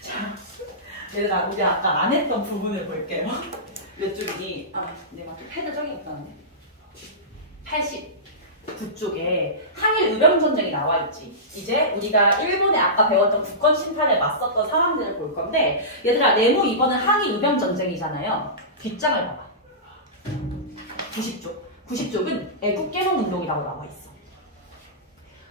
자, 얘들아, 우리 아까 안 했던 부분을 볼게요. 몇 쪽이니? 아, 내가 또 패드 저기 갔다 왔네. 89쪽에 항일 의병전쟁이 나와 있지. 이제 우리가 일본에 아까 배웠던 국권 침탈에 맞섰던 사람들을 볼 건데, 얘들아, 네모 2번은 항일 의병전쟁이잖아요. 뒷장을 봐봐. 90쪽. 90쪽은 애국개몽운동이라고 나와 있어.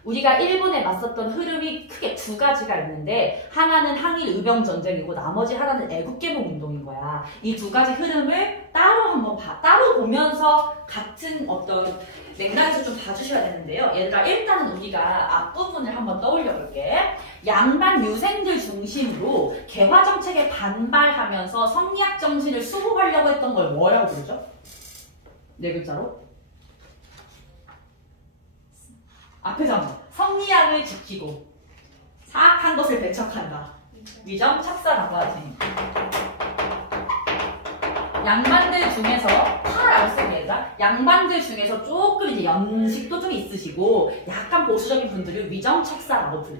우리가 일본에 맞섰던 흐름이 크게 두 가지가 있는데, 하나는 항일 의병전쟁이고 나머지 하나는 애국개몽운동인 거야. 이 두 가지 흐름을 따로 한번 따로 보면서 같은 어떤 맥락에서 좀 봐주셔야 되는데요. 얘들아, 일단은 우리가 앞부분을 한번 떠올려 볼게. 양반 유생들 중심으로 개화정책에 반발하면서 성리학 정신을 수호하려고 했던 걸 뭐라고 부르죠? 네 글자로? 앞에서 성리학을 지키고 사악한 것을 배척한다. 위정 착사라고 하지. 양반들 중에서 알았습니다. 양반들 중에서 조금 이제 연식도 좀 있으시고 약간 보수적인 분들을 위정 착사라고 불러.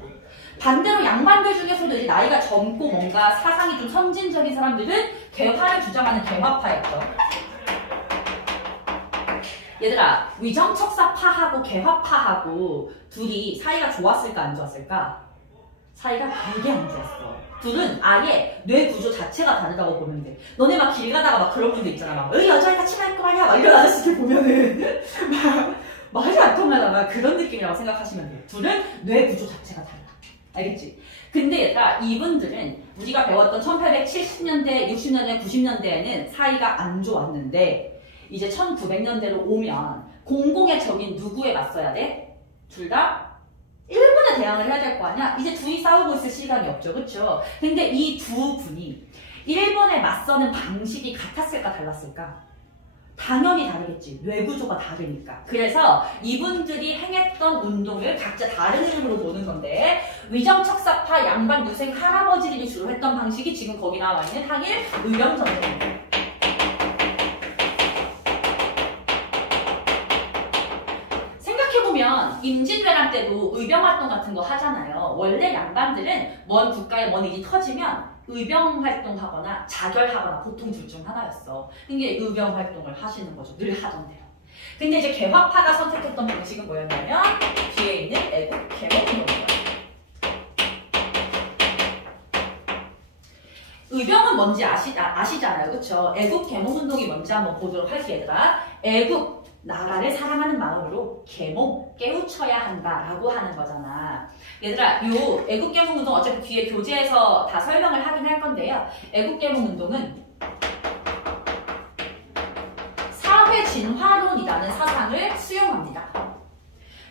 반대로 양반들 중에서도 이제 나이가 젊고 뭔가 사상이 좀 선진적인 사람들은 개화를 주장하는 개화파였죠. 얘들아, 위정척사파하고 개화파하고 둘이 사이가 좋았을까 안 좋았을까? 사이가 되게 안 좋았어. 둘은 아예 뇌 구조 자체가 다르다고 보면 돼. 너네 막 길 가다가 막 그런 분들 있잖아. 막 여자애가 치마 입고 말이야. 막 이런 아저씨들 보면은 막 말이 안 통하잖아. 그런 느낌이라고 생각하시면 돼. 둘은 뇌 구조 자체가 달라. 알겠지? 근데 얘들아, 이분들은 우리가 배웠던 1870년대, 60년대, 90년대에는 사이가 안 좋았는데 이제 1900년대로 오면 공공의 적인 누구에 맞서야 돼? 둘 다 일본에 대항을 해야 될 거 아니야? 이제 둘이 싸우고 있을 시간이 없죠. 그쵸? 근데 이 두 분이 일본에 맞서는 방식이 같았을까 달랐을까? 당연히 다르겠지. 뇌구조가 다르니까. 그래서 이분들이 행했던 운동을 각자 다른 이름으로 보는 건데, 위정척사파 양반 유생 할아버지들이 주로 했던 방식이 지금 거기 나와 있는 항일 의병전쟁입니다. 생각해보면 임진왜란 때도 의병활동 같은 거 하잖아요. 원래 양반들은 먼 국가에 뭔 일이 터지면 의병활동하거나 자결하거나 보통 둘 중 하나였어. 이게 의병활동을 하시는 거죠. 늘 하던 대로. 근데 이제 개화파가 선택했던 방식은 뭐였냐면 뒤에 있는 애국개몽운동이에요. 의병은 뭔지 아시잖아요. 그쵸? 애국개몽운동이 뭔지 한번 보도록 할게요. 얘들아. 애국, 나라를 사랑하는 마음으로 계몽, 깨우쳐야 한다라고 하는 거잖아. 얘들아, 요 애국개몽운동 어차피 뒤에 교재에서 다 설명을 하긴 할 건데요. 애국개몽운동은 사회진화론이라는 사상을 수용합니다.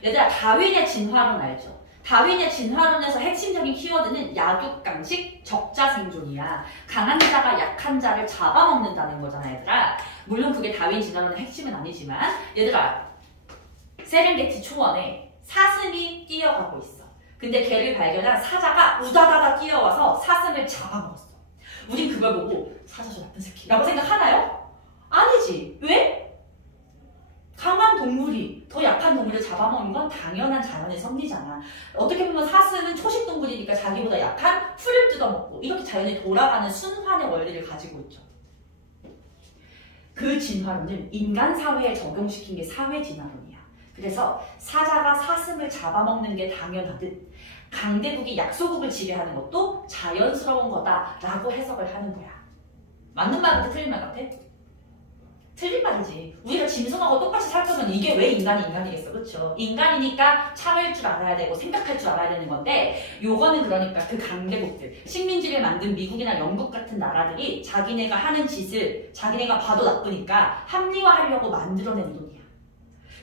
얘들아, 다윈의 진화론 알죠? 다윈의 진화론에서 핵심적인 키워드는 약육강식, 적자생존이야. 강한 자가 약한 자를 잡아먹는다는 거잖아, 얘들아. 물론 그게 다윈 진화론의 핵심은 아니지만, 얘들아, 세렝게티 초원에 사슴이 뛰어가고 있어. 근데 걔를 발견한 사자가 우다다다 뛰어와서 사슴을 잡아먹었어. 우린 그걸 보고 사자 저 나쁜 새끼라고 생각하나요? 아니지. 왜? 강한 동물이 더 약한 동물을 잡아먹는 건 당연한 자연의 섭리잖아. 어떻게 보면 사슴은 초식동물이니까 자기보다 약한 풀을 뜯어먹고 이렇게 자연이 돌아가는 순환의 원리를 가지고 있죠. 그 진화론은 인간 사회에 적용시킨 게 사회 진화론이야. 그래서 사자가 사슴을 잡아먹는 게 당연하듯 강대국이 약소국을 지배하는 것도 자연스러운 거다라고 해석을 하는 거야. 맞는 말 같아? 틀린 말 같아? 틀린 말이지. 우리가 짐승하고 똑같이 살 거면 이게 왜 인간이겠어, 그쵸? 인간이니까 참을 줄 알아야 되고 생각할 줄 알아야 되는 건데, 요거는 그러니까 그 강대국들, 식민지를 만든 미국이나 영국 같은 나라들이 자기네가 하는 짓을 자기네가 봐도 나쁘니까 합리화하려고 만들어낸 운동이야.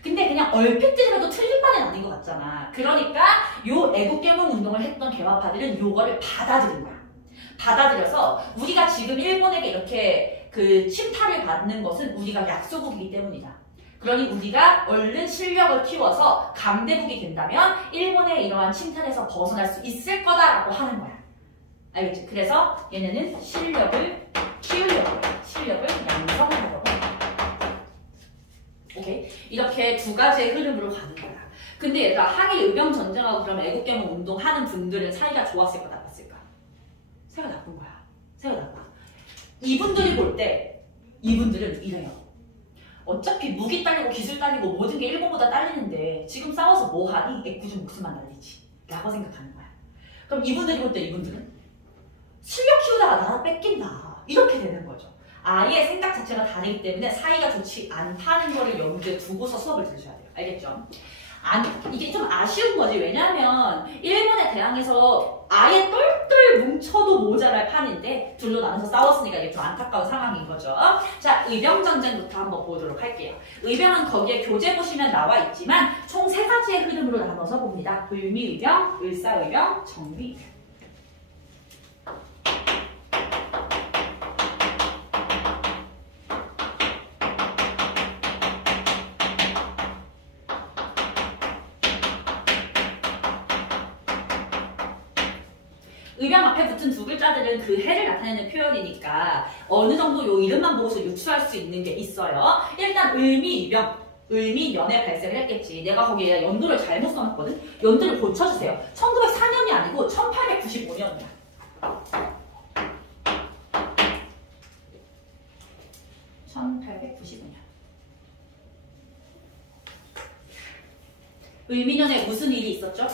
근데 그냥 얼핏 들으면 틀린 말은 아닌 것 같잖아. 그러니까 요 애국개몽 운동을 했던 개화파들은 요거를 받아들인 거야. 받아들여서 우리가 지금 일본에게 이렇게 그 침탈을 받는 것은 우리가 약소국이기 때문이다. 그러니 우리가 얼른 실력을 키워서 강대국이 된다면 일본의 이러한 침탈에서 벗어날 수 있을 거다라고 하는 거야. 알겠지? 그래서 얘네는 실력을 키우려고, 실력을 양성하려고 한다. 오케이? 이렇게 두 가지의 흐름으로 가는 거야. 근데 얘들아, 항일 의병 전쟁하고 그러면 애국개몽 운동하는 분들은 사이가 좋았을까 나빴을까? 새가 나쁜 거야. 새가 나빠. 이분들이 볼 때 이분들은 이래요. 어차피 무기 딸리고 기술 딸리고 모든 게 일본보다 딸리는데 지금 싸워서 뭐하니? 애꿎은 목숨만 날리지 라고 생각하는 거야. 그럼 이분들이 볼 때 이분들은 실력 키우다가 나라 뺏긴다 이렇게 되는 거죠. 아예 생각 자체가 다르기 때문에 사이가 좋지 않다는 거를 염두에 두고서 수업을 들으셔야 돼요. 알겠죠? 이게 좀 아쉬운 거지. 왜냐면 일본에 대항해서 아예 똘똘 뭉쳐도 모자랄 판인데 둘로 나눠서 싸웠으니까 이게 좀 안타까운 상황인 거죠. 자, 의병전쟁부터 한번 보도록 할게요. 의병은 거기에 교재 보시면 나와 있지만 총 3가지의 흐름으로 나눠서 봅니다. 을미의병, 을사의병, 정미의병. 의병 앞에 붙은 두 글자들은 그 해를 나타내는 표현이니까 어느 정도 요 이름만 보고서 유추할 수 있는 게 있어요. 일단 을미의병, 을미년에 발생을 했겠지. 내가 거기에 연도를 잘못 써놨거든. 연도를 고쳐주세요. 1904년이 아니고 1895년이야. 1895년. 을미년에 무슨 일이 있었죠?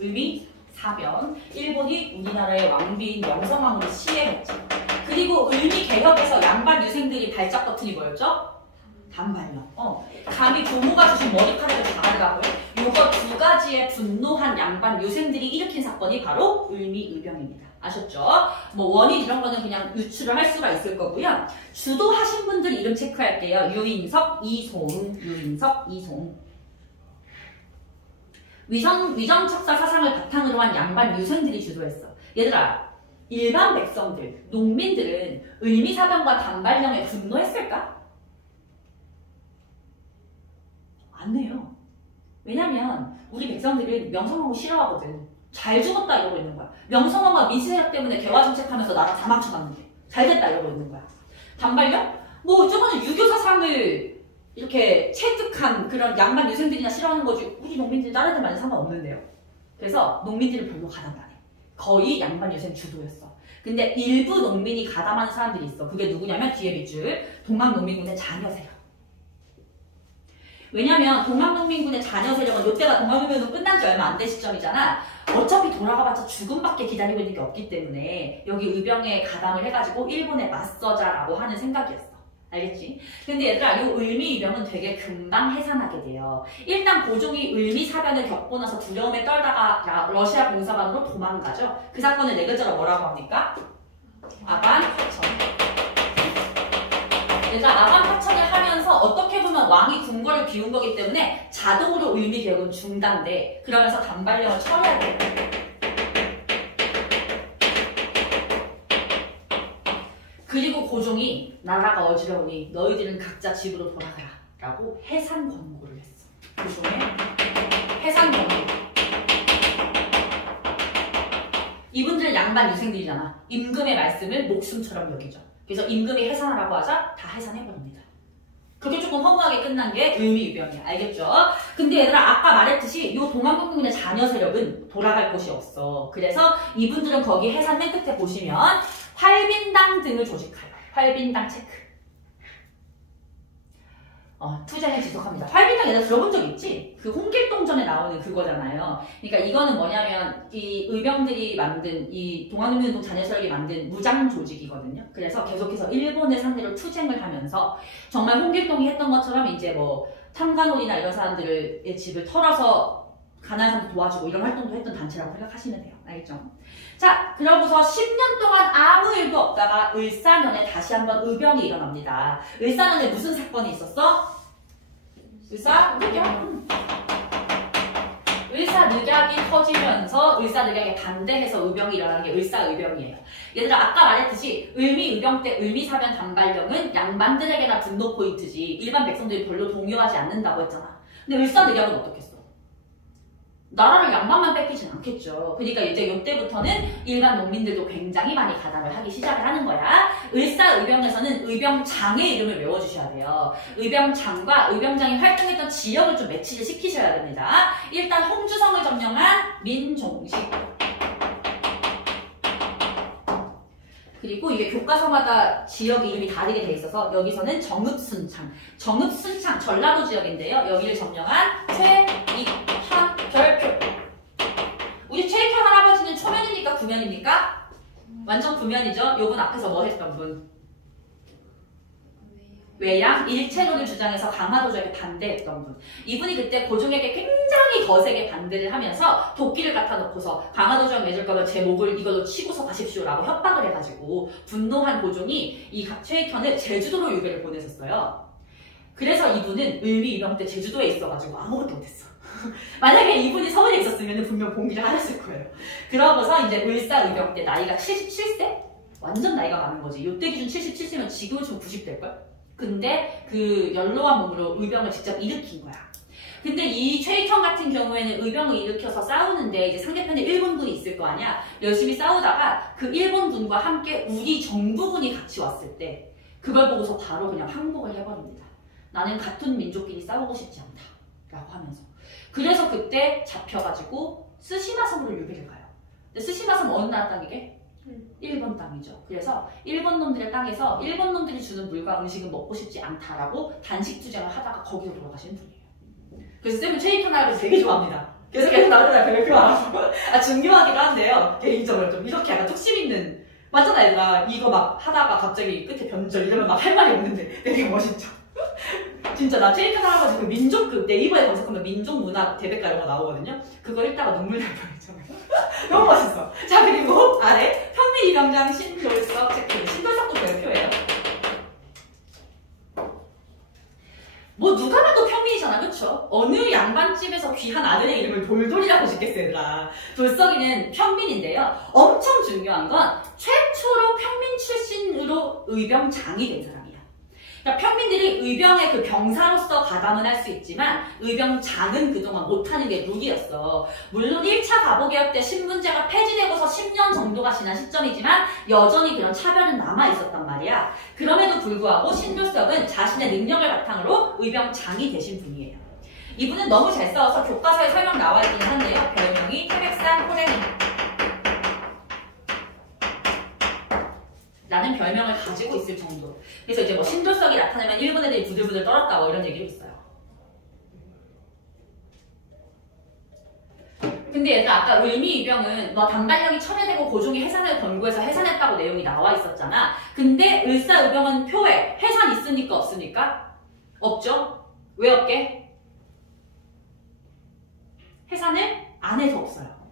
을미 사변. 일본이 우리나라의 왕비인 명성황후를 시해했죠. 그리고 을미 개혁에서 양반 유생들이 발작 버튼이 뭐였죠? 단발령. 감히 부모가 주신 머리카락을 가하라고요. 요거 2가지의 분노한 양반 유생들이 일으킨 사건이 바로 을미의병입니다. 아셨죠? 뭐 원인 이런 거는 그냥 유추를 할 수가 있을 거고요. 주도하신 분들 이름 체크할게요. 유인석, 이송웅, 유인석, 이송웅. 위정척사 사상을 바탕으로 한 양반 유생들이 주도했어. 얘들아, 일반 백성들, 농민들은 을미사변과 단발령에 분노했을까? 안 해요. 왜냐면 우리 백성들은 명성황후 싫어하거든. 잘 죽었다 이러고 있는 거야. 명성황후가 민주세력 때문에 개화정책하면서 나라 다 망쳐놨는데 잘 됐다 이러고 있는 거야. 단발령? 뭐 저거는 유교 사상을 이렇게 체득한 그런 양반 유생들이나 싫어하는 거지 우리 농민들이 다른 데만은 상관없는데요. 그래서 농민들은 별로 가담 안 해. 거의 양반 유생 주도였어. 근데 일부 농민이 가담하는 사람들이 있어. 그게 누구냐면 뒤에 밑줄 동학농민군의 자녀 세력. 왜냐면 동학농민군의 자녀 세력은 이때가 동학농민군 끝난 지 얼마 안 된 시점이잖아. 어차피 돌아가봤자 죽음밖에 기다리고 있는 게 없기 때문에 여기 의병에 가담을 해가지고 일본에 맞서자라고 하는 생각이었어. 알겠지? 근데 얘들아, 이 을미의병은 되게 금방 해산하게 돼요. 일단 고종이 을미사변을 겪고 나서 두려움에 떨다가 러시아 공사관으로 도망가죠. 그 사건을 네 글자로 뭐라고 합니까? 아간파천. 얘들아, 아간파천을 하면서 어떻게 보면 왕이 궁궐을 비운 거기 때문에 자동으로 을미개혁은 중단돼. 그러면서 단발령을 처리하게 돼요. 그리고 고종이 나라가 어지러우니 너희들은 각자 집으로 돌아가라 라고 해산 권고를 했어. 고종의 해산 권고. 이분들은 양반 유생들이잖아. 임금의 말씀을 목숨처럼 여기죠. 그래서 임금이 해산하라고 하자 다 해산해버립니다. 그게 조금 허무하게 끝난 게 을미의병이야. 알겠죠? 근데 얘들아, 아까 말했듯이 이 동학농민군의 자녀 세력은 돌아갈 곳이 없어. 그래서 이분들은 거기 해산 맨 끝에 보시면 활빈당 등을 조직하여. 활빈당 체크. 투쟁을 지속합니다. 활빈당 얘들 들어본 적 있지? 그 홍길동전에 나오는 그거잖아요. 그러니까 이거는 뭐냐면 이 의병들이 만든 이 동학농민운동 자녀 세력이 만든 무장 조직이거든요. 그래서 계속해서 일본을 상대로 투쟁을 하면서 정말 홍길동이 했던 것처럼 이제 뭐 탐관올이나 이런 사람들의 집을 털어서 가난한 사람들 도와주고 이런 활동도 했던 단체라고 생각하시면 돼요. 알겠죠? 자, 그러고서 10년 동안 아무 일도 없다가 을사년에 다시 한번 의병이 일어납니다. 을사년에 무슨 사건이 있었어? 을사늑약? 을사늑약이 터지면서 을사늑약에 반대해서 의병이 일어나는 게 을사의병이에요. 얘들아, 아까 말했듯이 을미의병 때 을미사변 단발령은 양반들에게나 분노 포인트지 일반 백성들이 별로 동요하지 않는다고 했잖아. 근데 을사늑약은 어떻겠어? 나라를 양반만 뺏기진 않겠죠. 그러니까 이제 이때부터는 일반 농민들도 굉장히 많이 가담을 하기 시작을 하는 거야. 을사의병에서는 의병장의 이름을 외워주셔야 돼요. 의병장과 의병장이 활동했던 지역을 좀 매치를 시키셔야 됩니다. 일단 홍주성을 점령한 민종식. 그리고 이게 교과서마다 지역 이름이 다르게 돼 있어서 여기서는 정읍순창, 정읍순창 전라도 지역인데요. 여기를 점령한 최익현 별표. 우리 최익현 할아버지는 초면입니까? 구면입니까? 완전 구면이죠. 요분 앞에서 뭐 했던 분? 외양 일체론을 주장해서 강화도적에 반대했던 분. 이분이 그때 고종에게 굉장히 거세게 반대를 하면서 도끼를 갖다 놓고서 강화도적 맺을 거면 제 목을 이걸로 치고서 가십시오라고 협박을 해가지고 분노한 고종이 이 최익현을 제주도로 유배를 보내셨어요. 그래서 이분은 을미이병 때 제주도에 있어가지고 아무것도 못했어. 만약에 이분이 서울에 있었으면 분명 봉기를 하셨을 거예요. 그러고서 이제 을사의병 때 나이가 77세? 완전 나이가 많은 거지. 요때 기준 77세면 지금은 좀 90대일걸? 근데 그 연로한 몸으로 의병을 직접 일으킨 거야. 근데 이 최익현 같은 경우에는 의병을 일으켜서 싸우는데 이제 상대편에 일본군이 있을 거 아니야. 열심히 싸우다가 그 일본군과 함께 우리 정부군이 같이 왔을 때 그걸 보고서 바로 그냥 항복을 해버립니다. 나는 같은 민족끼리 싸우고 싶지 않다 라고 하면서. 그래서 그때 잡혀가지고 스시마섬으로 유배를 가요. 근데 스시마섬 어느 나라 땅이게? 일본 땅이죠. 그래서 일본 놈들의 땅에서 일본 놈들이 주는 물과 음식은 먹고 싶지 않다라고 단식 투쟁을 하다가 거기로 돌아가시는 분이에요. 그래서 쌤은 최익현 할아버지 되게 좋아합니다. 계속 나오잖아요. 별표하라고. 중요하기도 한데요. 개인적으로 좀 이렇게 약간 뚝심 있는 맞잖아 얘들아. 이거 막 하다가 갑자기 끝에 변절 이러면 막 할 말이 없는데 되게 멋있죠. 진짜 나 최익현 할아버지 그 민족극 네이버에 검색하면 민족문화 대백과 이런 거 나오거든요. 그거 읽다가 눈물 날 뻔했잖아요. 너무 멋있어. 자 그리고 아래 평민이병장 신돌석 체크. 신돌석도 별표예요. 뭐 누가 봐도 평민이잖아, 그쵸? 어느 양반집에서 귀한 아들의 이름을 돌돌이라고 짓겠어 얘들아. 돌석이는 평민인데요. 엄청 중요한 건 최초로 평민 출신으로 의병장이 된 사람이야. 그러니까 평민들이 의병의 그 병사로서 가담은 할 수 있지만 의병장은 그동안 못하는 게 룰이었어. 물론 1차 가보개혁 때 신분제가 폐지되고서 10년 정도가 지난 시점이지만 여전히 그런 차별은 남아있었단 말이야. 그럼에도 불구하고 신돌석은 자신의 능력을 바탕으로 의병장이 되신 분이에요. 이분은 너무 잘 싸워서 교과서에 설명 나와 있긴 한데요. 별명이 태백산 호랭이 라는 별명을 가지고 있을 정도로. 그래서 이제 뭐 신돌석이 나타나면 일본 애들이 부들부들 떨었다 뭐 이런 얘기도 있어요. 근데 얘들아 아까 을미이병은 너 단발령이 철회되고 고종이 해산을 권고해서 해산했다고 내용이 나와 있었잖아. 근데 을사의병은 표에 해산 있습니까 없습니까? 없죠? 왜 없게? 해산을 안 해서 없어요.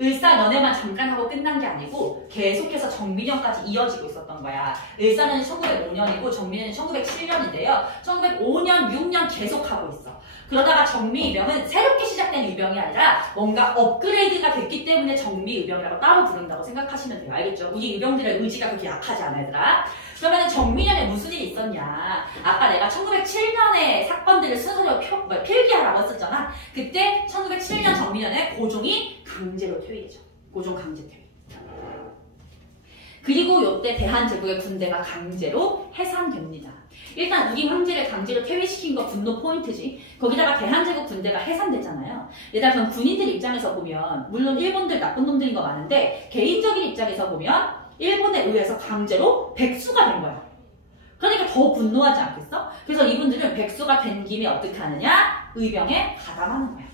을사연회만 잠깐 하고 끝난 게 아니고 계속해서 정민연까지 이어지고 있었던 거야. 을사는 1905년이고 정민은 1907년인데요. 1905년, 6년 계속하고 있어. 그러다가 정미의병은 새롭게 시작된 의병이 아니라 뭔가 업그레이드가 됐기 때문에 정미의병이라고 따로 부른다고 생각하시면 돼요. 알겠죠? 우리 의병들의 의지가 그렇게 약하지 않아 얘들아. 그러면 정민연에 무슨 일이 있었냐. 아까 내가 1907년의 사건들을 순서로 필기하라고 했었잖아. 그때 1907년 정민연에 고종이 강제로 퇴위되죠. 고종 강제 퇴위. 그리고 이때 대한제국의 군대가 강제로 해산됩니다. 일단 우리 황제를 강제로 퇴위시킨 거 분노 포인트지. 거기다가 대한제국 군대가 해산됐잖아요. 얘들아 그럼 군인들 입장에서 보면 물론 일본들 나쁜 놈들인 거 많은데 개인적인 입장에서 보면 일본에 의해서 강제로 백수가 된 거야. 그러니까 더 분노하지 않겠어? 그래서 이분들은 백수가 된 김에 어떻게 하느냐? 의병에 가담하는 거야.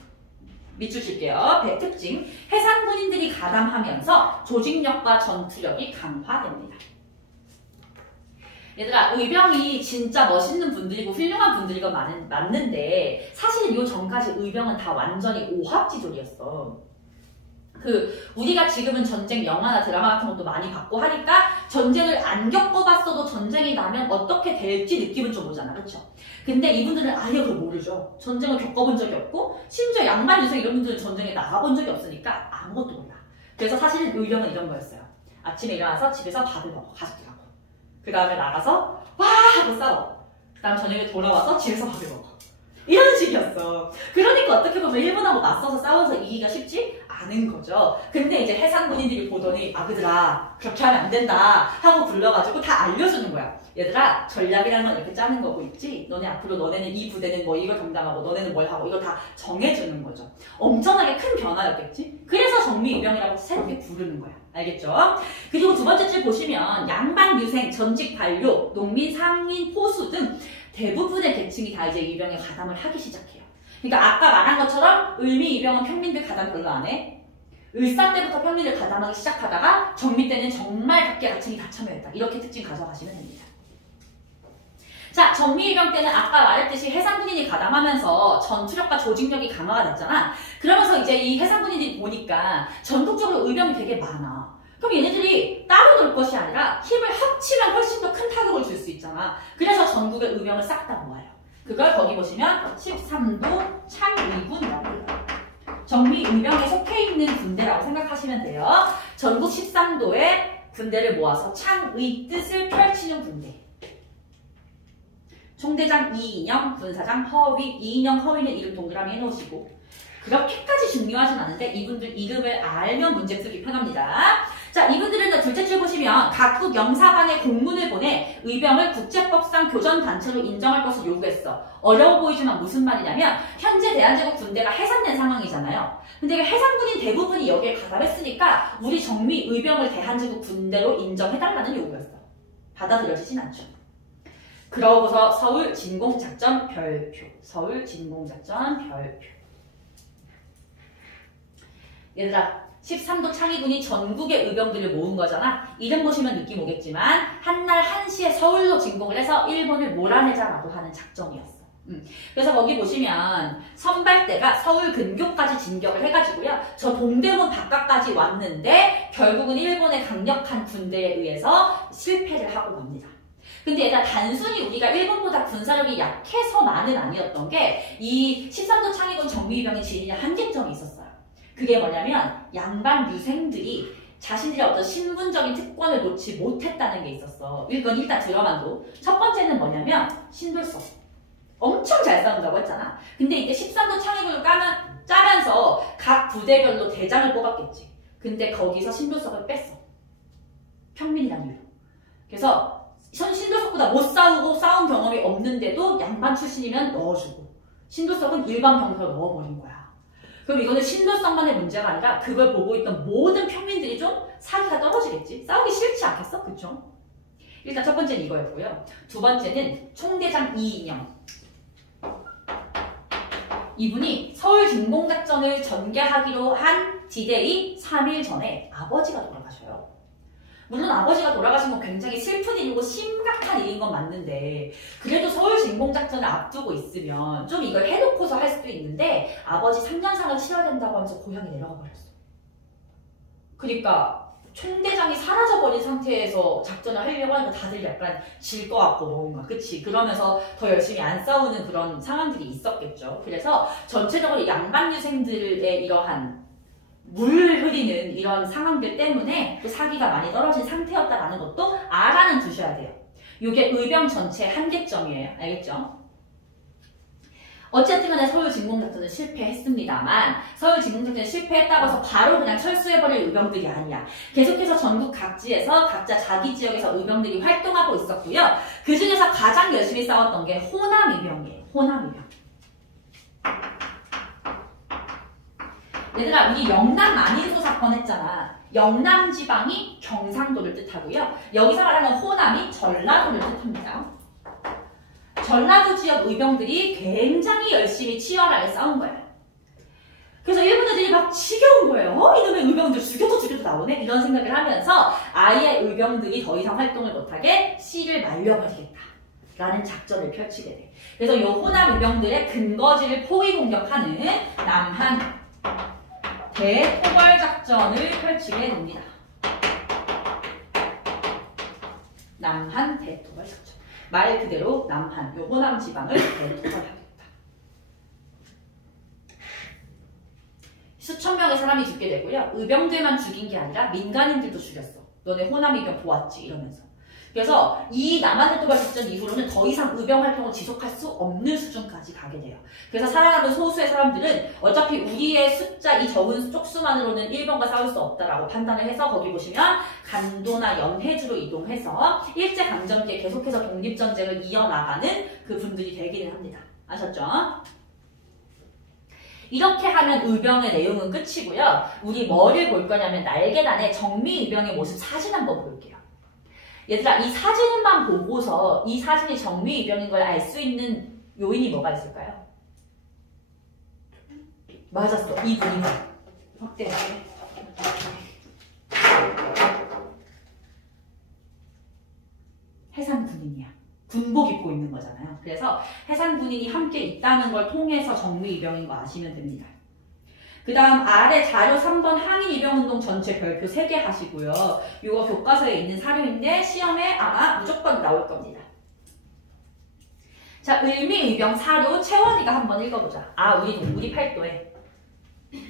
밑줄 칠게요. 특징. 해산 군인들이 가담하면서 조직력과 전투력이 강화됩니다. 얘들아 의병이 진짜 멋있는 분들이고 훌륭한 분들이고 맞는데 사실은 이 전까지 의병은 다 완전히 오합지졸이었어. 우리가 지금은 전쟁 영화나 드라마 같은 것도 많이 봤고 하니까 전쟁을 안 겪어봤어도 전쟁이 나면 어떻게 될지 느낌은 좀 오잖아. 그쵸? 근데 이분들은 아예 그걸 모르죠. 전쟁을 겪어본 적이 없고 심지어 양반 유생 이런 분들은 전쟁에 나가본 적이 없으니까 아무것도 몰라. 그래서 사실은 의병은 이런 거였어요. 아침에 일어나서 집에서 밥을 먹어. 가족들하고. 그 다음에 나가서 와 하고 싸워. 그 다음 저녁에 돌아와서 집에서 밥을 먹어. 이런 식이었어. 그러니까 어떻게 보면 일본하고 맞서서 싸워서 이기기가 쉽지? 가는 거죠. 근데 이제 해상 군인들이 보더니 아그들아 그렇게 하면 안 된다 하고 불러가지고 다 알려주는 거야. 얘들아 전략이라는 건 이렇게 짜는 거고 있지. 너네 앞으로 너네는 이 부대는 뭐 이걸 담당하고 너네는 뭘 하고 이거 다 정해주는 거죠. 엄청나게 큰 변화였겠지. 그래서 정미의병이라고 새롭게 부르는 거야. 알겠죠? 그리고 두 번째 줄 보시면 양반, 유생, 전직 반료, 농민, 상인, 포수 등 대부분의 계층이 다 이제 의병에 가담을 하기 시작해요. 그러니까 아까 말한 것처럼 을미 의병은 평민들 가담 별로 안 해. 을사 때부터 평민들 가담하기 시작하다가 정미 때는 정말 각계각층이 다 참여했다. 이렇게 특징 가져가시면 됩니다. 자, 정미의병 때는 아까 말했듯이 해상군인이 가담하면서 전투력과 조직력이 강화가 됐잖아. 그러면서 이제 이 해상군인들이 보니까 전국적으로 의병이 되게 많아. 그럼 얘네들이 따로 놀 것이 아니라 힘을 합치면 훨씬 더 큰 타격을 줄 수 있잖아. 그래서 전국의 의병을 싹 다 모아요. 그걸 거기 보시면 13도 창의군이라고 해요. 정미의병에 속해 있는 군대라고 생각하시면 돼요. 전국 13도의 군대를 모아서 창의 뜻을 펼치는 군대. 총대장 이인영, 군사장 허위, 이인영, 허위는 이름 동그라미 해놓으시고 그렇게까지 중요하진 않은데 이분들 이름을 알면 문제 풀기 편합니다. 자, 이분들은 둘째 줄 보시면 각국 영사관에 공문을 보내 의병을 국제법상 교전단체로 인정할 것을 요구했어. 어려워 보이지만 무슨 말이냐면 현재 대한제국 군대가 해산된 상황이잖아요. 근데 해상군인 대부분이 여기에 가담했으니까 우리 정미 의병을 대한제국 군대로 인정해달라는 요구였어. 받아들여지진 않죠. 그러고서 서울 진공작전 별표. 서울 진공작전 별표. 얘들아 13도 창의군이 전국의 의병들을 모은 거잖아. 이름 보시면 느낌 오겠지만 한날 한시에 서울로 진공을 해서 일본을 몰아내자라고 하는 작전이었어. 그래서 거기 보시면 선발대가 서울 근교까지 진격을 해가지고요. 저 동대문 바깥까지 왔는데 결국은 일본의 강력한 군대에 의해서 실패를 하고 맙니다. 근데 얘들아 단순히 우리가 일본보다 군사력이 약해서만은 아니었던 게 이 13도 창의군 정미의병이 지니는 한계점이 있었어요. 그게 뭐냐면 양반 유생들이 자신들의 어떤 신분적인 특권을 놓지 못했다는 게 있었어. 이건 일단 들어만도. 첫 번째는 뭐냐면 신돌석. 엄청 잘 싸운다고 했잖아. 근데 이때 13도 창의군을 짜면서 각 부대별로 대장을 뽑았겠지. 근데 거기서 신돌석을 뺐어. 평민이라는 이유로. 그래서 신돌석보다 못 싸우고 싸운 경험이 없는데도 양반 출신이면 넣어주고 신돌석은 일반 병사로 넣어버린 거야. 그럼 이거는 신돌석만의 문제가 아니라 그걸 보고 있던 모든 평민들이 좀 사기가 떨어지겠지? 싸우기 싫지 않겠어? 그쵸? 일단 첫 번째는 이거였고요. 두 번째는 총대장 이인영. 이분이 서울 진공작전을 전개하기로 한 디데이 3일 전에 아버지가 돌아가셔요. 물론 아버지가 돌아가신 건 굉장히 슬픈 일이고 심각한 일인 건 맞는데 그래도 서울 진공작전을 앞두고 있으면 좀 이걸 해놓고서 할 수도 있는데 아버지 3년상을 치러야 된다고 하면서 고향에 내려가 버렸어. 그러니까 총대장이 사라져버린 상태에서 작전을 하려고 하니까 다들 약간 질 것 같고 뭔가 그치? 그러면서 더 열심히 안 싸우는 그런 상황들이 있었겠죠. 그래서 전체적으로 양반 유생들의 이러한 물 흐리는 이런 상황들 때문에 또 사기가 많이 떨어진 상태였다라는 것도 알아는 두셔야 돼요. 이게 의병 전체 한계점이에요. 알겠죠? 어쨌든 간에 서울 진공작전은 실패했습니다만 서울 진공작전이 실패했다고 해서 바로 그냥 철수해버릴 의병들이 아니야. 계속해서 전국 각지에서 각자 자기 지역에서 의병들이 활동하고 있었고요. 그 중에서 가장 열심히 싸웠던 게 호남의병이에요. 호남의병. 얘들아 우리 영남 만인소 사건 했잖아. 영남 지방이 경상도를 뜻하고요. 여기서 말하는 호남이 전라도를 뜻합니다. 전라도 지역 의병들이 굉장히 열심히 치열하게 싸운 거야. 그래서 일본 애들이 막 지겨운 거예요. 이놈의 의병들 죽여도 나오네? 이런 생각을 하면서 아예 의병들이 더 이상 활동을 못하게 씨를 말려버리겠다 라는 작전을 펼치게 돼. 그래서 이 호남 의병들의 근거지를 포위 공격하는 남한 대토벌 작전을 펼치게 됩니다. 남한 대토벌 작전. 말 그대로 남한, 요 호남 지방을 대토벌하겠다. 수천 명의 사람이 죽게 되고요. 의병들만 죽인 게 아니라 민간인들도 죽였어. 너네 호남 의병 보았지? 이러면서. 그래서 이 남한을 도발 작전 이후로는 더 이상 의병 활동을 지속할 수 없는 수준까지 가게 돼요. 그래서 살아남은 소수의 사람들은 어차피 우리의 숫자 이 적은 쪽수만으로는 일본과 싸울 수 없다라고 판단을 해서 거기 보시면 간도나 연해주로 이동해서 일제강점기에 계속해서 독립전쟁을 이어나가는 그 분들이 되기는 합니다. 아셨죠? 이렇게 하면 의병의 내용은 끝이고요. 우리 뭐를 볼 거냐면 날개단의 정미의병의 모습 사진 한번 볼게요. 얘들아, 이 사진만 보고서 이 사진이 정미의병인 걸 알 수 있는 요인이 뭐가 있을까요? 맞았어. 이 분위기. 확대. 해상 군인이야. 군복 입고 있는 거잖아요. 그래서 해상 군인이 함께 있다는 걸 통해서 정미의병인 거 아시면 됩니다. 그 다음 아래 자료 3번 항일이병운동 전체 별표 3개 하시고요. 이거 교과서에 있는 사료인데 시험에 아마 무조건 나올 겁니다. 자, 을미의병 사료 채원이가 한번 읽어보자. 우리 팔도에. 우리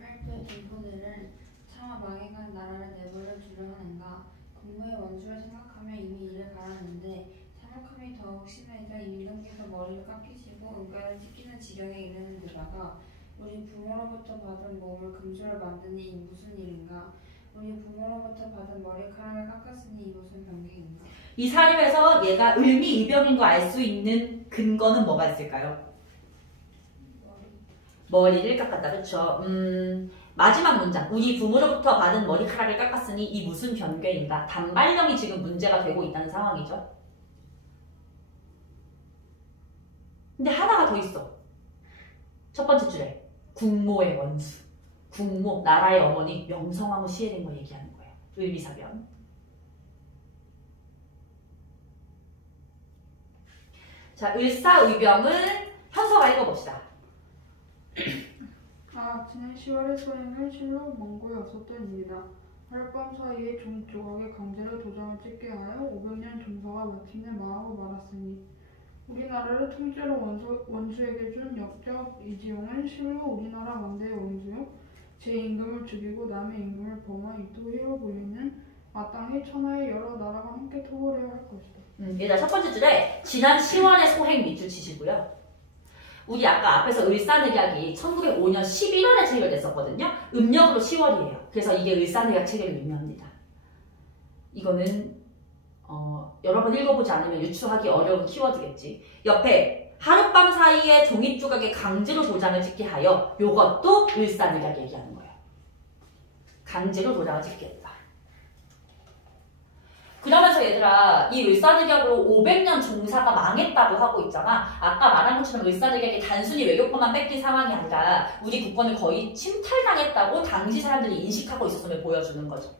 팔도의 인포들은 차마 망해간 나라를 내버려 두려 하는가. 국무의 원수를 생각하며 이미 이를 갈았는데 참혹함이 더욱 심해져 임금께서 머리를 깎이시고 은가를 찢기는 지경에 이르는 데다가 우리 부모로부터 받은 몸을 금수를 만드니 이 무슨 일인가? 우리 부모로부터 받은 머리카락을 깎았으니 이 무슨 병행인가? 이 사료에서 얘가 을미의병인 거 알 수 있는 근거는 뭐가 있을까요? 머리를 깎았다. 그렇죠? 마지막 문장. 우리 부모로부터 받은 머리카락을 깎았으니 이 무슨 변괴인가? 단발령이 지금 문제가 되고 있다는 상황이죠. 근데 하나가 더 있어. 첫 번째 줄에 국모의 원수. 국모, 나라의 어머니 명성황후 시해된 거 얘기하는 거예요. 을미사변. 자, 을사의병은 현서가 읽어봅시다. 지난 10월에 소행을 실로 몽고에 없었던 일이다. 하룻밤 사이에 종 조각에 강제로 도장을 찍게 하여 500년 종서가 마침내 망하고 말았으니 우리나라를 통째로 원수에게 준 역적 이지용은 실로 우리나라 왕대의 원수요 제 임금을 죽이고 남의 임금을 범한 이토희로 불리는 마땅히 천하의 여러 나라가 함께 토벌해야 할 것이다. 일단 첫 번째 줄에 지난 10월에 소행 밑줄 치시고요. 우리 아까 앞에서 을사늑약이 1905년 11월에 체결됐었거든요. 음력으로 10월이에요. 그래서 이게 을사늑약 체결을 의미합니다. 이거는 여러 번 읽어보지 않으면 유추하기 어려운 키워드겠지. 옆에 하룻밤 사이에 종잇조각에 강제로 도장을 찍게 하여 요것도 을사늑약 얘기하는 거예요. 강제로 도장을 찍게 했다. 그러면서 얘들아, 이 을사늑약으로 500년 종사가 망했다고 하고 있잖아. 아까 말한 것처럼 을사늑약이 단순히 외교권만 뺏긴 상황이 아니라 우리 국권을 거의 침탈당했다고 당시 사람들이 인식하고 있었음을 보여주는 거죠.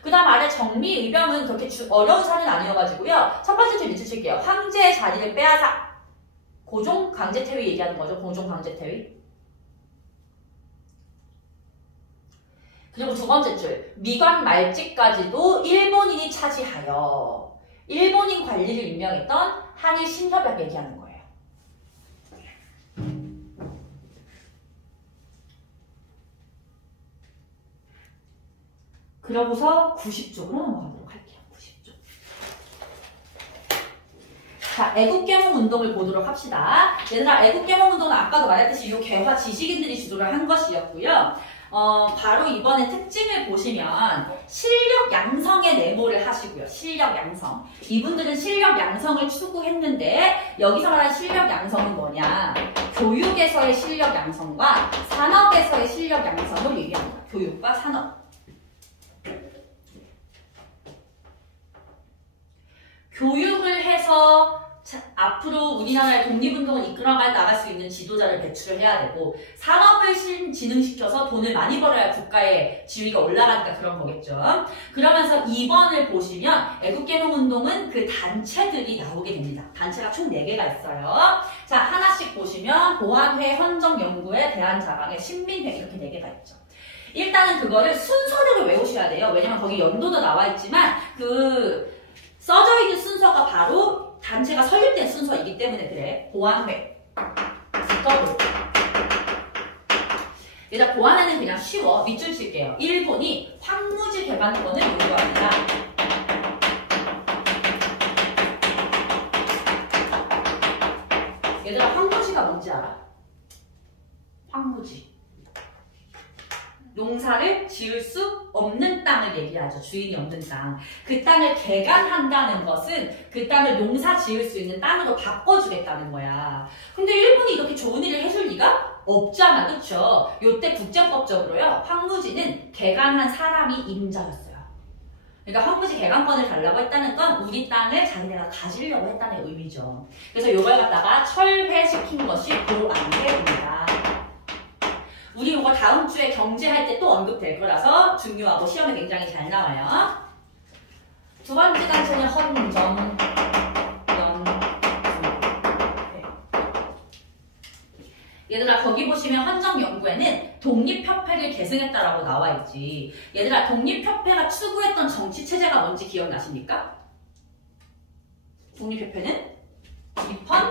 그 다음 아래 정미의병은 그렇게 어려운 사례는 아니어가지고요. 첫 번째 줄 밑줄 칠게요. 황제의 자리를 빼앗아. 고종 강제퇴위 얘기하는 거죠. 고종 강제퇴위. 그리고 두 번째 줄, 미관 말직까지도 일본인이 차지하여 일본인 관리를 임명했던 한일 신협약 얘기하는 거예요. 그러고서 90쪽으로 넘어가도록 할게요. 90쪽. 자, 애국개몽운동을 보도록 합시다. 얘들아, 애국개몽운동은 아까도 말했듯이 이 개화 지식인들이 주도를 한 것이었고요. 바로 이번에 특징을 보시면 실력 양성에 내모를 하시고요. 실력 양성. 이분들은 실력 양성을 추구했는데 여기서 말하는 실력 양성은 뭐냐? 교육에서의 실력 양성과 산업에서의 실력 양성을 얘기합니다. 교육과 산업. 교육을 해서 앞으로 우리나라의 독립운동을 이끌어갈 나갈 수 있는 지도자를 배출을 해야 되고 산업을 진흥시켜서 돈을 많이 벌어야 국가의 지위가 올라가니까 그런 거겠죠. 그러면서 2번을 보시면 애국개몽운동은 그 단체들이 나오게 됩니다. 단체가 총 4개가 있어요. 자, 하나씩 보시면 보안회, 헌정연구회, 대한자강회, 신민회 이렇게 4개가 있죠. 일단은 그거를 순서대로 외우셔야 돼요. 왜냐면 거기 연도도 나와 있지만 그 써져 있는 순서가 바로 단체가 설립된 순서이기 때문에 그래. 보안회, 스터블. 일단 보안회는 그냥 쉬워. 밑줄 칠게요. 일본이 황무지 개발권을 요구합니다. 지을 수 없는 땅을 얘기하죠. 주인이 없는 땅. 그 땅을 개간한다는 것은 그 땅을 농사 지을 수 있는 땅으로 바꿔주겠다는 거야. 근데 일본이 이렇게 좋은 일을 해줄 리가 없잖아. 그쵸? 요때 국제법적으로요. 황무지는 개간한 사람이 임자였어요. 그러니까 황무지 개간권을 달라고 했다는 건 우리 땅을 자기네가 가지려고 했다는 의미죠. 그래서 요걸 갖다가 철회시킨 것이 고안개입니다. 우리 이거 다음 주에 경제할 때 또 언급될 거라서 중요하고 시험에 굉장히 잘 나와요. 두 번째 단체는 헌정, 얘들아 거기 보시면 헌정연구에는 독립협회를 계승했다라고 나와있지. 얘들아 독립협회가 추구했던 정치체제가 뭔지 기억나십니까? 독립협회는 입헌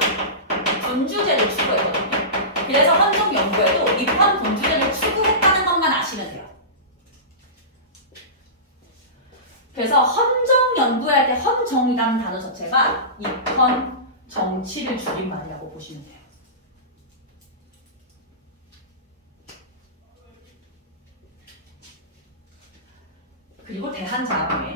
군주제를 추구했거든요. 그래서 헌정연구에도 입헌 군주제를 추구했다는 것만 아시면 돼요. 그래서 헌정연구할 때 헌정이라는 단어 자체가 입헌 정치를 줄임말이라고 보시면 돼요. 그리고 대한자강회.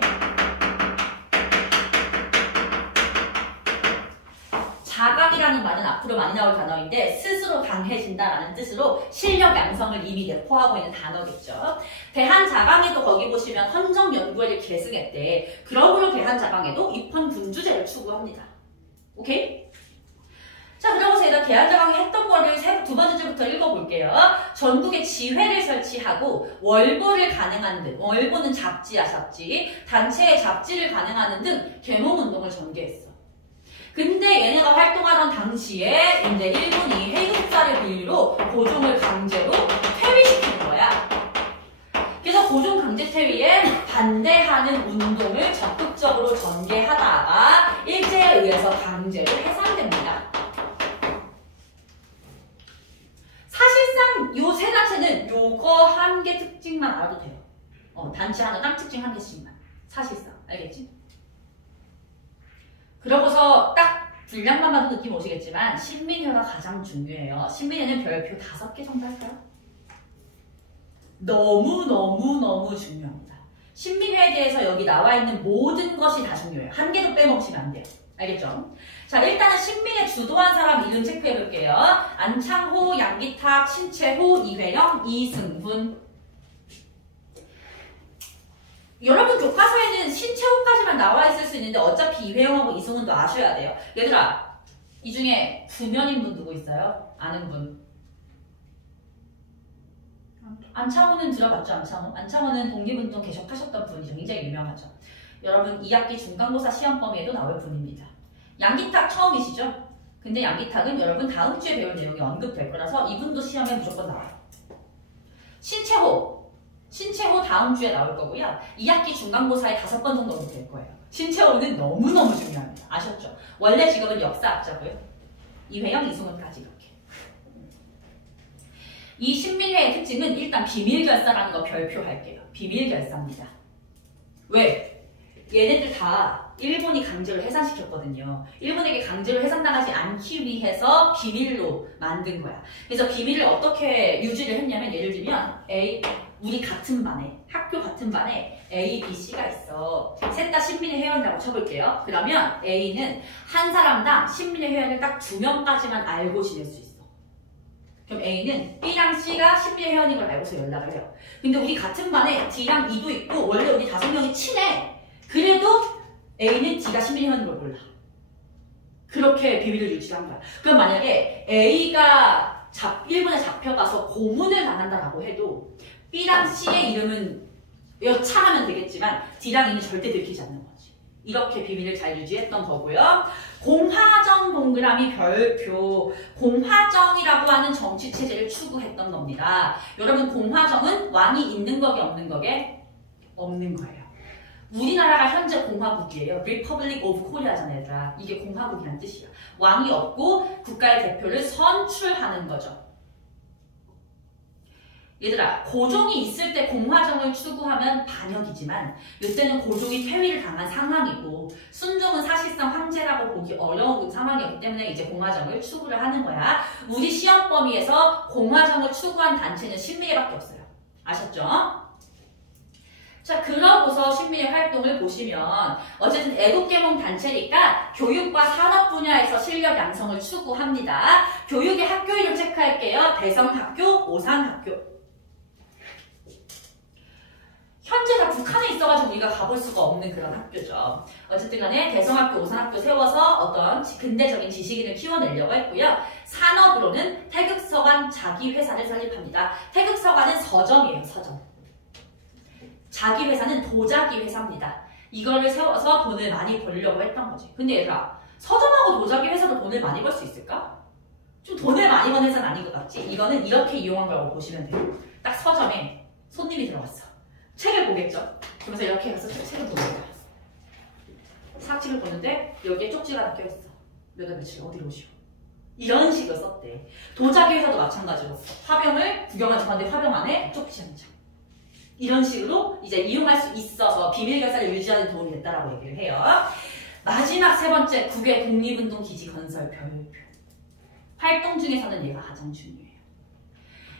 자강이라는 말은 앞으로 많이 나올 단어인데 스스로 강해진다라는 뜻으로 실력 양성을 이미 내포하고 있는 단어겠죠. 대한자강회도 거기 보시면 헌정연구회를 계승했대. 그러므로 대한자강회도 입헌 군주제를 추구합니다. 오케이? 자, 그러고 제가 대한자강회 했던 거를 두 번째 줄부터 읽어볼게요. 전국에 지회를 설치하고 월보를 가능한 등, 월보는 잡지야 잡지, 단체의 잡지를 가능하는 등 계몽운동을 전개했어. 근데 얘네가 활동하던 당시에 이제 일본이 해국사를 빌미로 고종을 강제로 퇴위시키는 거야. 그래서 고종 강제 퇴위에 반대하는 운동을 적극적으로 전개하다가 일제에 의해서 강제로 해산됩니다. 사실상 요 세 단체는 요거 한 개 특징만 알아도 돼요. 단체 하나 딱 특징 한 개씩만. 사실상. 알겠지? 그러고서 딱 분량만 봐도 느낌 오시겠지만 신민회가 가장 중요해요. 신민회는 별표 5개 정도 할까요? 너무너무너무 중요합니다. 신민회에 대해서 여기 나와 있는 모든 것이 다 중요해요. 한 개도 빼먹으시면 안 돼요. 알겠죠? 자, 일단은 신민회 주도한 사람 이름 체크해볼게요. 안창호, 양기탁, 신채호, 이회영, 이승훈. 여러분 교과서에는 신채호까지만 나와 있을 수 있는데 어차피 이회영하고 이승훈도 아셔야 돼요. 얘들아, 이 중에 구면인 분 누구 있어요? 아는 분? 안창호는 들어봤죠? 안창호는 독립운동 계속하셨던 분이죠. 굉장히 유명하죠. 여러분 2학기 중간고사 시험 범위에도 나올 분입니다. 양기탁 처음이시죠? 근데 양기탁은 여러분 다음 주에 배울 내용이 언급될 거라서 이분도 시험에 무조건 나와요. 신채호 다음 주에 나올 거고요. 2학기 중간고사에 5번 정도 언급될 거예요. 신채호는 너무너무 중요합니다. 아셨죠? 원래 직업은 역사학자고요. 이회영, 이승훈까지 이렇게. 이 신민회의 특징은 일단 비밀결사라는 거 별표할게요. 비밀결사입니다. 왜? 얘네들 다 일본이 강제로 해산시켰거든요. 일본에게 강제로 해산당하지 않기 위해서 비밀로 만든 거야. 그래서 비밀을 어떻게 유지를 했냐면 예를 들면 우리 같은 반에, 학교 같은 반에 A, B, C가 있어. 셋 다 신민회 회원이라고 쳐볼게요. 그러면 A는 한 사람당 신민회 회원을 딱 2명까지만 알고 지낼 수 있어. 그럼 A는 B랑 C가 신민회 회원인 걸 알고서 연락을 해요. 근데 우리 같은 반에 D랑 E도 있고 원래 우리 5명이 친해. 그래도 A는 D가 신민회 회원인 걸 몰라. 그렇게 비밀을 유지한 거야. 그럼 만약에 A가 일본에 잡혀가서 고문을 당한다라고 해도 B랑 C의 이름은 여차하면 되겠지만 D랑 E는 절대 들키지 않는 거지. 이렇게 비밀을 잘 유지했던 거고요. 공화정 동그라미 별표. 공화정이라고 하는 정치체제를 추구했던 겁니다. 여러분 공화정은 왕이 있는 거게 없는 거게? 없는 거예요. 우리나라가 현재 공화국이에요. Republic of Korea잖아요, 얘들아. 이게 공화국이란 뜻이야. 왕이 없고 국가의 대표를 선출하는 거죠. 얘들아, 고종이 있을 때 공화정을 추구하면 반역이지만 이때는 고종이 퇴위를 당한 상황이고 순종은 사실상 황제라고 보기 어려운 상황이었기 때문에 이제 공화정을 추구를 하는 거야. 우리 시험 범위에서 공화정을 추구한 단체는 신민회밖에 없어요. 아셨죠? 자, 그러고서 신민의 활동을 보시면 어쨌든 애국계몽 단체니까 교육과 산업 분야에서 실력 양성을 추구합니다. 교육의 학교 이름 체크할게요. 대성학교, 오산학교. 현재 다 북한에 있어가지고 우리가 가볼 수가 없는 그런 학교죠. 어쨌든 간에 대성학교, 오산학교 세워서 어떤 근대적인 지식인을 키워내려고 했고요. 산업으로는 태극서관 자기 회사를 설립합니다. 태극서관은 서점이에요, 서점. 자기 회사는 도자기 회사입니다. 이거를 세워서 돈을 많이 벌려고 했던 거지. 근데 얘들아, 서점하고 도자기 회사도 돈을 많이 벌 수 있을까? 좀 돈을 많이 버는 회사는 아닌 것 같지? 이거는 이렇게 이용한 거라고 보시면 돼요. 딱 서점에 손님이 들어왔어. 책을 보겠죠? 그러면서 이렇게 가서 책을 보는 거야. 사책을 보는데 여기에 쪽지가 하나 껴있어. 몇 월 며칠 어디로 오시오? 이런 식으로 썼대. 도자기 회사도 마찬가지로 화병을 구경하지 갔는데 화병 안에 쪽지 한 장. 이런 식으로 이제 이용할 수 있어서 비밀 결사를 유지하는 도움이 됐다라고 얘기를 해요. 마지막 세 번째, 국외 독립운동 기지 건설 별표. 활동 중에서는 얘가 가장 중요해요.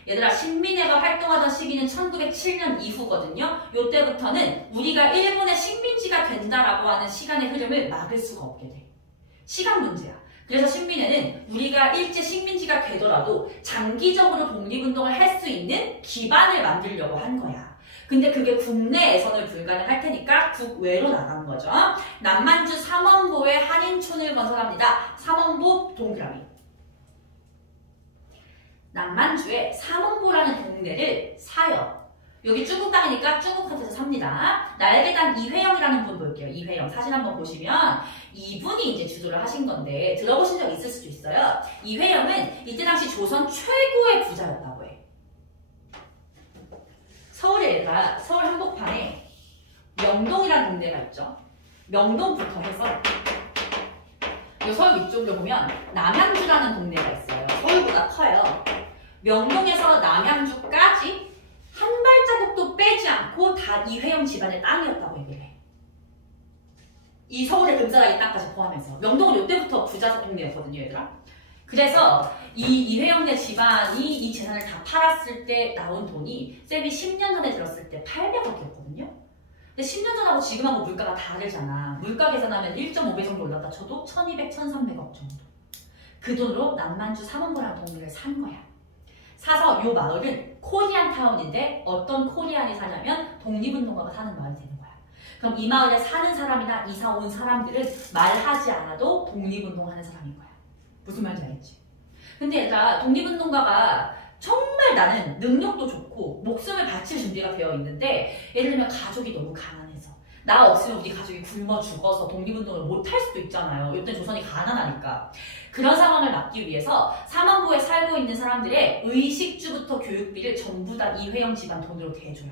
얘들아, 신민회가 활동하던 시기는 1907년 이후거든요. 요때부터는 우리가 일본의 식민지가 된다라고 하는 시간의 흐름을 막을 수가 없게 돼. 시간 문제야. 그래서 신민회는 우리가 일제 식민지가 되더라도 장기적으로 독립운동을 할 수 있는 기반을 만들려고 한 거야. 근데 그게 국내에서는 불가능할 테니까 국외로 나간 거죠. 남만주 삼원보에 한인촌을 건설합니다. 삼원보 동그라미. 남만주에 삼원보라는 동네를 사요. 여기 중국 땅이니까 중국한테서 삽니다. 날개단 이회영이라는 분 볼게요. 이회영 사진 한번 보시면 이분이 이제 주도를 하신 건데 들어보신 적 있을 수도 있어요. 이회영은 이때 당시 조선 최고의 부자였다고 해. 서울에 얘들아, 서울 한복판에 명동이라는 동네가 있죠. 명동부터 해서 이 서울 위쪽으로 보면 남양주라는 동네가 있어요. 서울보다 커요. 명동에서 남양주까지 한 발자국도 빼지 않고 다 이회영 집안의 땅이었다고 얘기를 해. 이 서울의 금사라기 땅까지 포함해서. 명동은 이때부터 부자 동네였거든요, 얘들아. 그래서 이 이회영네 집안이 이 재산을 다 팔았을 때 나온 돈이 쌤이 10년 전에 들었을 때 800억이었거든요. 근데 10년 전하고 지금하고 물가가 다르잖아. 물가 계산하면 1.5배 정도 올랐다 쳐도 1200, 1300억 정도. 그 돈으로 남만주 삼원보라는 동네를 산 거야. 사서 요 마을은 코리안 타운인데 어떤 코리안이 사냐면 독립운동가가 사는 마을이 되는 거야. 그럼 이 마을에 사는 사람이나 이사 온 사람들은 말하지 않아도 독립운동하는 사람인 거야. 무슨 말인지 알겠지? 근데 얘들아, 독립운동가가 정말 나는 능력도 좋고 목숨을 바칠 준비가 되어 있는데 예를 들면 가족이 너무 가난해서 나 없으면 우리 가족이 굶어 죽어서 독립운동을 못할 수도 있잖아요. 이때 조선이 가난하니까. 그런 상황을 막기 위해서 삼원보에 살고 있는 사람들의 의식주부터 교육비를 전부 다 이회영 집안 돈으로 대줘요.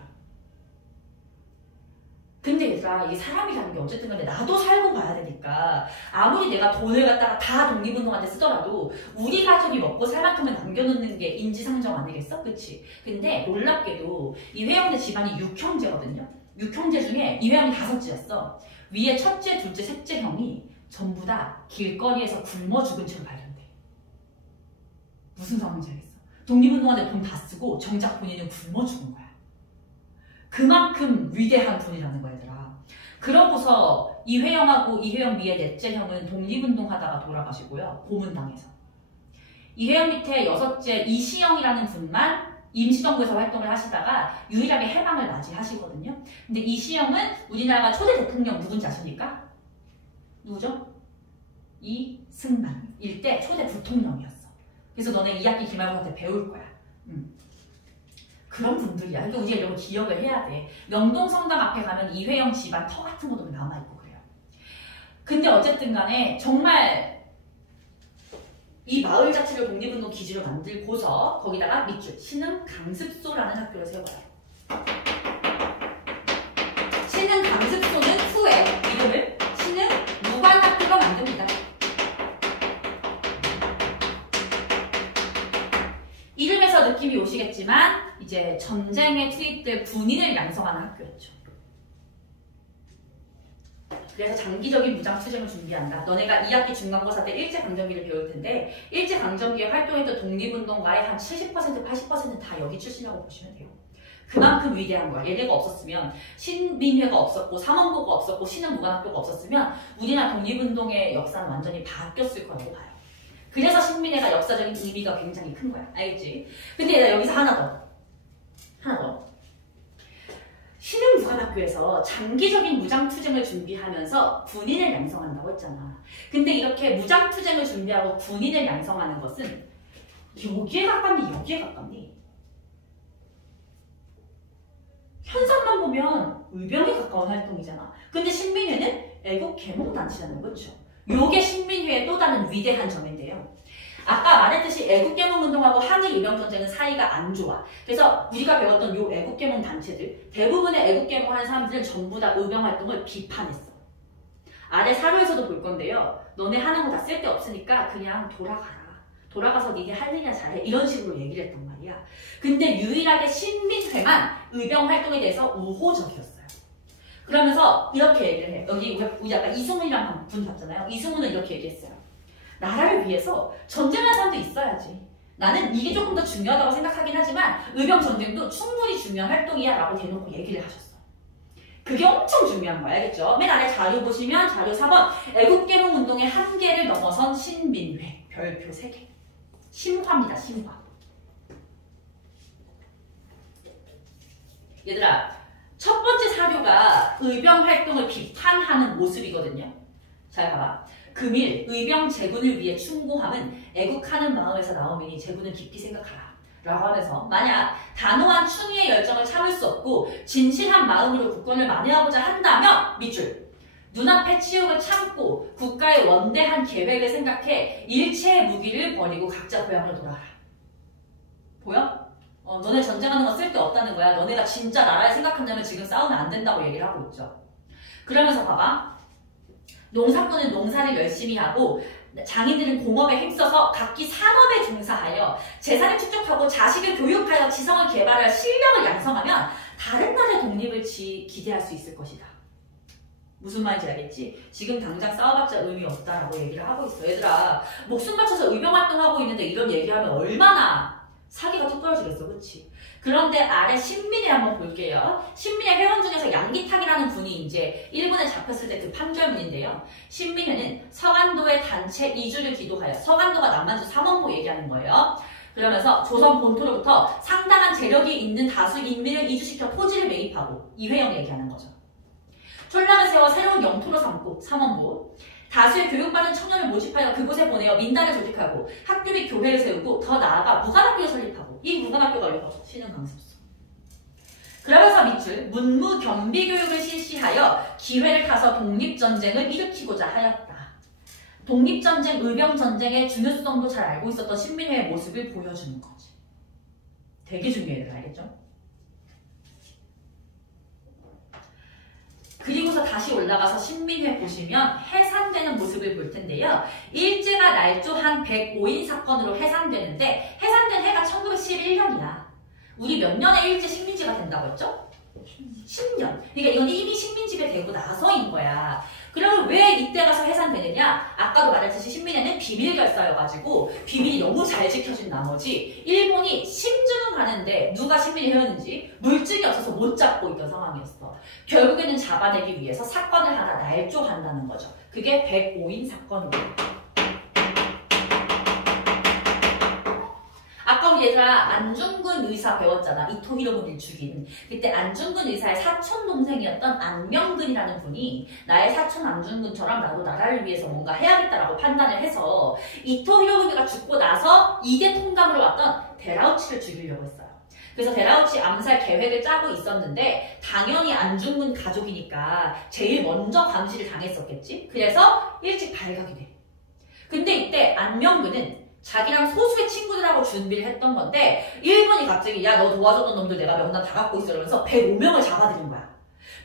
근데 얘들아, 이게 사람이라는 게 어쨌든 간에 나도 살고 봐야 되니까 아무리 내가 돈을 갖다가 다 독립운동한테 쓰더라도 우리 가족이 먹고 살 만큼은 남겨놓는 게 인지상정 아니겠어? 그치? 근데 놀랍게도 이회영네 집안이 6형제거든요. 6형제 중에 이회영이 5째였어. 위에 첫째, 둘째, 셋째 형이 전부 다 길거리에서 굶어 죽은 채로 발견돼. 무슨 상황인지 알겠어? 독립운동한테 돈 다 쓰고 정작 본인은 굶어 죽은 거야. 그만큼 위대한 분이라는 거야, 얘들아. 그러고서 이회영하고 이회영 위에 넷째 형은 독립운동 하다가 돌아가시고요. 고문당해서. 이회영 밑에 6째 이시영이라는 분만 임시정부에서 활동을 하시다가 유일하게 해방을 맞이하시거든요. 근데 이시영은 우리나라가 초대 대통령 누군지 아십니까? 누구죠? 이승만. 일대 초대 부통령이었어. 그래서 너네 2학기 기말고사 때 배울 거야. 그런 분들이야. 그러니까 우리가 이런 거 기억을 해야 돼. 명동 성당 앞에 가면 이회영 집안 터 같은 것도 남아있고 그래요. 근데 어쨌든 간에 정말 이 마을 자체를 독립운동 기지로 만들고서 거기다가 밑줄 신흥 강습소라는 학교를 세워요. 신흥 강습소는 후에 이름을 신흥 무관학교로 만듭니다. 이름에서 느낌이 오시겠지만 이제 전쟁에 투입될 군인을 양성하는 학교였죠. 그래서 장기적인 무장투쟁을 준비한다. 너네가 2학기 중간고사 때 일제강점기를 배울 텐데 일제강점기에 활동했던 독립운동가의 한 70%, 80%는 다 여기 출신이라고 보시면 돼요. 그만큼 위대한 거야. 얘네가 없었으면 신민회가 없었고 삼원고가 없었고 신흥무관학교가 없었으면 우리나라 독립운동의 역사는 완전히 바뀌었을 거라고 봐요. 그래서 신민회가 역사적인 의미가 굉장히 큰 거야. 알겠지? 근데 얘들아 여기서 하나 더. 신흥무관학교에서 장기적인 무장투쟁을 준비하면서 군인을 양성한다고 했잖아. 근데 이렇게 무장투쟁을 준비하고 군인을 양성하는 것은 여기에 가깝니 여기에 가깝니? 현상만 보면 의병에 가까운 활동이잖아. 근데 신민회는 애국개몽단체라는 거죠. 요게 신민회의 또 다른 위대한 점인데요. 아까 말했듯이 애국개몽운동하고 항일의병전쟁은 사이가 안 좋아. 그래서 우리가 배웠던 요 애국개몽 단체들, 대부분의 애국개몽하는 사람들은 전부 다 의병활동을 비판했어. 아래 사료에서도 볼 건데요. 너네 하는 거 다 쓸데없으니까 그냥 돌아가서 니네 할 일이나 잘해. 이런 식으로 얘기를 했단 말이야. 근데 유일하게 신민회만 의병활동에 대해서 우호적이었어요. 그러면서 이렇게 얘기를 해요. 여기 우리 아까 이승훈이랑 분 봤잖아요. 이승훈은 이렇게 얘기했어요. 나라를 위해서 전쟁하는 사람도 있어야지. 나는 이게 조금 더 중요하다고 생각하긴 하지만 의병전쟁도 충분히 중요한 활동이야 라고 대놓고 얘기를 하셨어. 그게 엄청 중요한 거야. 알겠죠? 맨 아래 자료 보시면 자료 4번 애국개몽운동의 한계를 넘어선 신민회 별표 3개. 심화입니다. 심화. 얘들아 첫 번째 사료가 의병활동을 비판하는 모습이거든요. 잘 봐봐. 금일 의병 제군을 위해 충고함은 애국하는 마음에서 나오니 제군은 깊이 생각하라 라고 하면서 만약 단호한 충의의 열정을 참을 수 없고 진실한 마음으로 국권을 만회하고자 한다면 밑줄 눈앞의 치욕을 참고 국가의 원대한 계획을 생각해 일체의 무기를 버리고 각자 고향으로 돌아가라. 보여? 너네 전쟁하는 건 쓸데없다는 거야. 너네가 진짜 나라를 생각한다면 지금 싸우면 안 된다고 얘기를 하고 있죠. 그러면서 봐봐. 농사꾼은 농사를 열심히 하고 장인들은 공업에 힘써서 각기 산업에 종사하여 재산을 축적하고 자식을 교육하여 지성을 개발하여 실력을 양성하면 다른 나라의 독립을 기대할 수 있을 것이다. 무슨 말인지 알겠지? 지금 당장 싸워봤자 의미 없다라고 얘기를 하고 있어. 얘들아 목숨 바쳐서 의병활동하고 있는데 이런 얘기하면 얼마나 사기가 뚝 떨어지겠어. 그치? 그런데 아래 신민회 한번 볼게요. 신민회 회원 중에서 양기탁이라는 분이 이제 일본에 잡혔을 때 그 판결문인데요. 신민회는 서간도의 단체 이주를 기도하여 서간도가 남만주 삼원고 얘기하는 거예요. 그러면서 조선 본토로부터 상당한 재력이 있는 다수 인민을 이주시켜 토지를 매입하고 이회영 얘기하는 거죠. 촌락을 세워 새로운 영토로 삼고 삼원고 다수의 교육받은 청년을 모집하여 그곳에 보내어 민단을 조직하고 학교 및 교회를 세우고 더 나아가 무관학교를 설립하고 이 무관학교가 여기서 신흥강습소. 그러면서 밑줄 문무경비교육을 실시하여 기회를 타서 독립전쟁을 일으키고자 하였다. 독립전쟁, 의병전쟁의 중요성도 잘 알고 있었던 신민회의 모습을 보여주는 거지. 되게 중요해. 알겠죠? 그리고서 다시 올라가서 신민회 보시면 해산되는 모습을 볼 텐데요. 일제가 날조한 105인 사건으로 해산되는데 해산된 해가 1911년이야. 우리 몇 년에 일제 식민지가 된다고 했죠? 10년. 그러니까 이건 이미 식민지가 되고 나서인 거야. 그러면 왜 이때 가서 해산되느냐? 아까도 말했듯이 신민회는 비밀 결사여가지고 비밀이 너무 잘 지켜진 나머지 일본이 심증은 가는데 누가 신민회 회원인지 물증이 없어서 못 잡고 있던 상황이었어. 결국에는 잡아내기 위해서 사건을 하나 날조한다는 거죠. 그게 105인 사건이에요. 아까 우리 얘들아 안중근 의사 배웠잖아. 이토 히로부미를 죽인. 그때 안중근 의사의 사촌 동생이었던 안명근이라는 분이 나의 사촌 안중근처럼 나도 나라를 위해서 뭔가 해야겠다라고 판단을 해서 이토 히로부미가 죽고 나서 2대 통감으로 왔던 데라우치를 죽이려고 했어요. 그래서 데라우치 암살 계획을 짜고 있었는데 당연히 안중근 가족이니까 제일 먼저 감시를 당했었겠지. 그래서 일찍 발각이 돼. 근데 이때 안명근은 자기랑 소수의 친구들하고 준비를 했던 건데 일본이 갑자기 야 너 도와줬던 놈들 내가 명단 다 갖고 있어 이러면서 105명을 잡아들인 거야.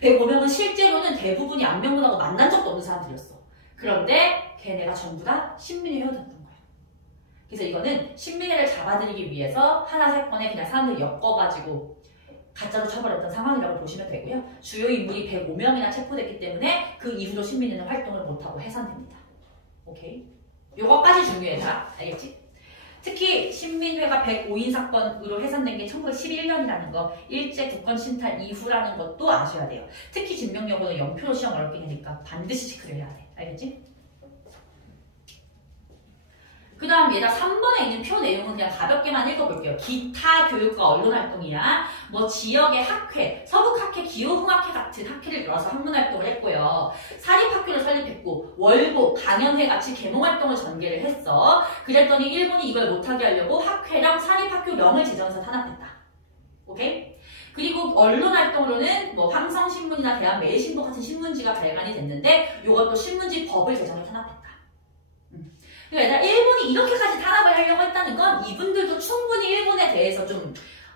105명은 실제로는 대부분이 안명근하고 만난 적도 없는 사람들이었어. 그런데 걔네가 전부 다 신민회 회원이었던 거야. 그래서 이거는 신민회를 잡아들이기 위해서 하나 사건에 그냥 사람들이 엮어가지고 가짜로 처벌했던 상황이라고 보시면 되고요. 주요 인물이 105명이나 체포됐기 때문에 그 이후로 신민회는 활동을 못하고 해산됩니다. 오케이? 요거까지 중요해. 자, 알겠지? 특히 신민회가 105인 사건으로 해산된 게 1911년이라는 거, 일제 국권 침탈 이후라는 것도 아셔야 돼요. 특히 진명여고는 영표로 시험 어렵게 되니까 반드시 체크를 해야 돼. 알겠지? 그 다음 얘가 3번에 있는 표 내용은 그냥 가볍게만 읽어볼게요. 기타 교육과 언론활동이야. 뭐 지역의 학회, 서북학회, 기호흥학회 같은 학회를 들어서 학문활동을 했고요. 사립학교를 설립했고 월보, 강연회 같이 개몽활동을 전개를 했어. 그랬더니 일본이 이걸 못하게 하려고 학회랑 사립학교령을 제정해서 탄압했다. 오케이? 그리고 언론활동으로는 뭐 황성신문이나 대한매일신보 같은 신문지가 발간이 됐는데 이것도 신문지 법을 제정해 탄압했다. 그러니까 일본이 이렇게까지 탄압을 하려고 했다는 건 이분들도 충분히 일본에 대해서 좀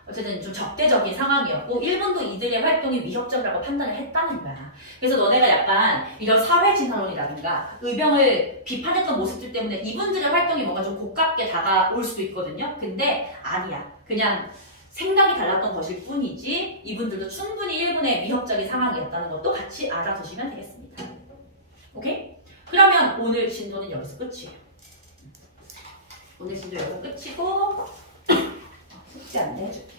어쨌든 좀 적대적인 상황이었고 일본도 이들의 활동이 위협적이라고 판단을 했다는 거야. 그래서 너네가 약간 이런 사회진화론이라든가 의병을 비판했던 모습들 때문에 이분들의 활동이 뭔가 좀 고깝게 다가올 수도 있거든요. 근데 아니야. 그냥 생각이 달랐던 것일 뿐이지 이분들도 충분히 일본의 위협적인 상황이었다는 것도 같이 알아두시면 되겠습니다. 오케이? 그러면 오늘 진도는 여기서 끝이에요. 오늘 진도 여기서 끝이고 숙제 안내 해줄게.